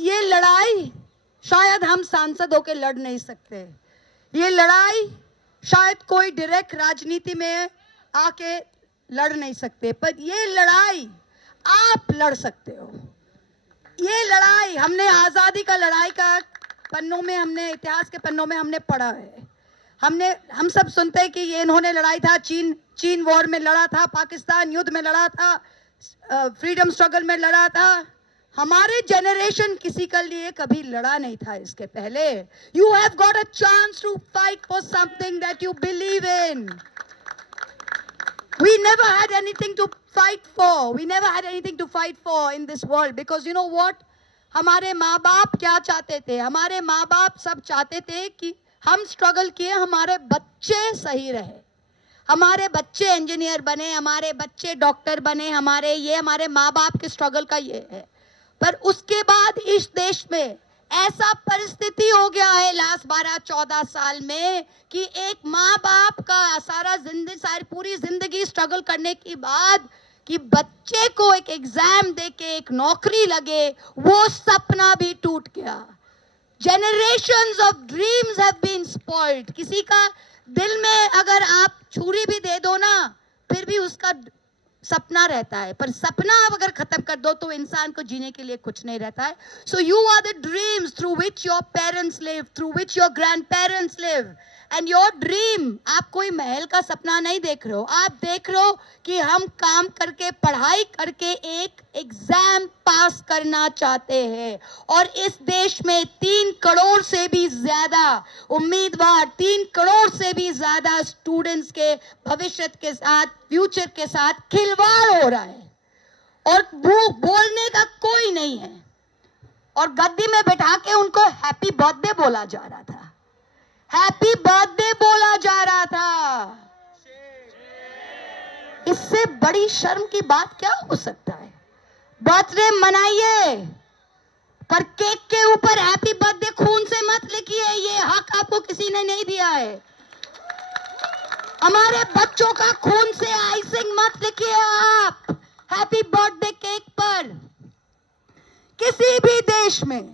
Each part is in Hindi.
ये लड़ाई शायद हम सांसद होकर लड़ नहीं सकते, ये लड़ाई शायद कोई डायरेक्ट राजनीति में आके लड़ नहीं सकते, पर ये लड़ाई आप लड़ सकते हो। ये लड़ाई हमने आज़ादी का लड़ाई का पन्नों में, हमने इतिहास के पन्नों में हमने पढ़ा है। हम सब सुनते हैं कि ये इन्होंने लड़ाई था, चीन वॉर में लड़ा था, पाकिस्तान युद्ध में लड़ा था, फ्रीडम स्ट्रगल में लड़ा था। हमारे जनरेशन किसी के लिए कभी लड़ा नहीं था इसके पहले। You have got a chance to fight for something that you believe in. We never had anything to fight for. We never had anything to fight for in this world because you know what? हमारे माँ बाप क्या चाहते थे? हमारे माँ बाप सब चाहते थे कि हम स्ट्रगल किए, हमारे बच्चे सही रहे, हमारे बच्चे इंजीनियर बने, हमारे बच्चे डॉक्टर बने, हमारे माँ बाप के स्ट्रगल का ये है। पर उसके बाद इस देश में ऐसा परिस्थिति हो गया है लास्ट 12-14 साल में कि एक माँ बाप का सारी पूरी जिंदगी स्ट्रगल करने के बाद कि बच्चे को एक एग्जाम देके एक नौकरी लगे, वो सपना भी टूट गया। Generations of dreams have been spoiled. किसी का दिल में अगर आप छुरी भी दे दो ना, फिर भी उसका सपना रहता है, पर सपना आप अगर खत्म कर दो तो इंसान को जीने के लिए कुछ नहीं रहता है। So you are the dreams through which your parents live, through which your grandparents live, and your dream, आप कोई महल का सपना नहीं देख रहे हो, आप देख रहे हो कि हम काम करके, पढ़ाई करके एक एग्जाम पास करना चाहते हैं। और इस देश में 3 करोड़ से भी ज्यादा उम्मीदवार, 3 करोड़ से भी ज्यादा स्टूडेंट्स के भविष्य के साथ, फ्यूचर के साथ खिलवाड़ हो रहा है और बोलने का कोई नहीं है। और गद्दी में बैठा के उनको हैप्पी बर्थडे बोला जा रहा था, हैप्पी बर्थडे बोला जा रहा था। इससे बड़ी शर्म की बात क्या हो सकता है? बर्थडे मनाइए, पर केक के ऊपर हैप्पी बर्थडे खून से मत लिखिए, ये हक आपको किसी ने नहीं दिया है। हमारे बच्चों का खून से आइसिंग मत लिखिए आप हैप्पी बर्थडे केक पर। किसी भी देश में,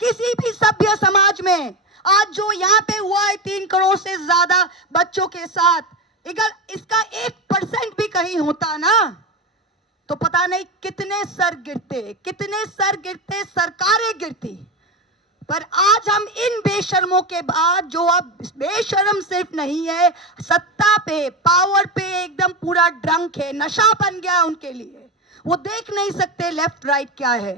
किसी भी सभ्य समाज में आज जो यहाँ पे हुआ है 3 करोड़ से ज्यादा बच्चों के साथ, अगर इसका 1% भी कहीं होता ना तो पता नहीं कितने सर गिरते, सरकारें गिरती। पर आज हम इन बेशर्मों के बाद, जो अब बेशर्म सिर्फ नहीं है, सत्ता पे, पावर पे एकदम पूरा ड्रंक है, नशा बन गया उनके लिए, वो देख नहीं सकते लेफ्ट राइट क्या है।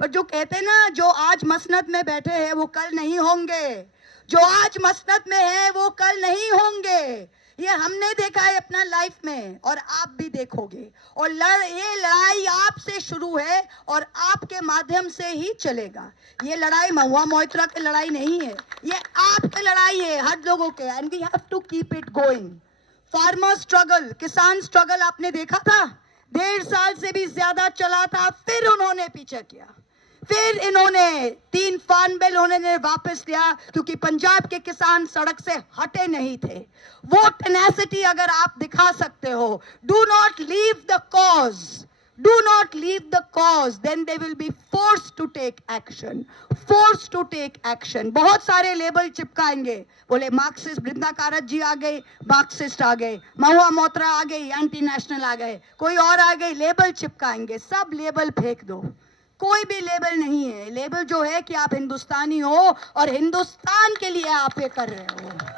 पर जो कहते ना, जो आज मसनद में बैठे हैं वो कल नहीं होंगे, जो आज मसनद में है वो कल नहीं होंगे। ये हमने देखा है अपना लाइफ में और आप भी देखोगे। और ये लड़ाई आपसे शुरू है और आपके माध्यम से ही चलेगा। ये लड़ाई महुआ मोइत्रा की लड़ाई नहीं है, ये आपकी लड़ाई है, हर लोगों के। And we have to keep it going. Farmer struggle, किसान स्ट्रगल आपने देखा था, 1.5 साल से भी ज्यादा चला था, फिर उन्होंने पीछे किया, फिर इन्होंने 3 फार्म बिल उन्होंने वापस लिया क्योंकि पंजाब के किसान सड़क से हटे नहीं थे। वो टेनेसिटी अगर आप दिखा सकते हो, do not leave the cause, do not leave the cause, then they will be force to take action, force to take action. बहुत सारे लेबल चिपकाएंगे, बोले मार्क्सिस्ट, बृंदा कारत जी आ गए, मार्क्सिस्ट आ गए, महुआ मोइत्रा आ गई, एंटी नेशनल आ गए, कोई और आ गई, लेबल चिपकाएंगे। सब लेबल फेंक दो, कोई भी लेबल नहीं है। लेबल जो है कि आप हिंदुस्तानी हो और हिंदुस्तान के लिए आप ये कर रहे हो।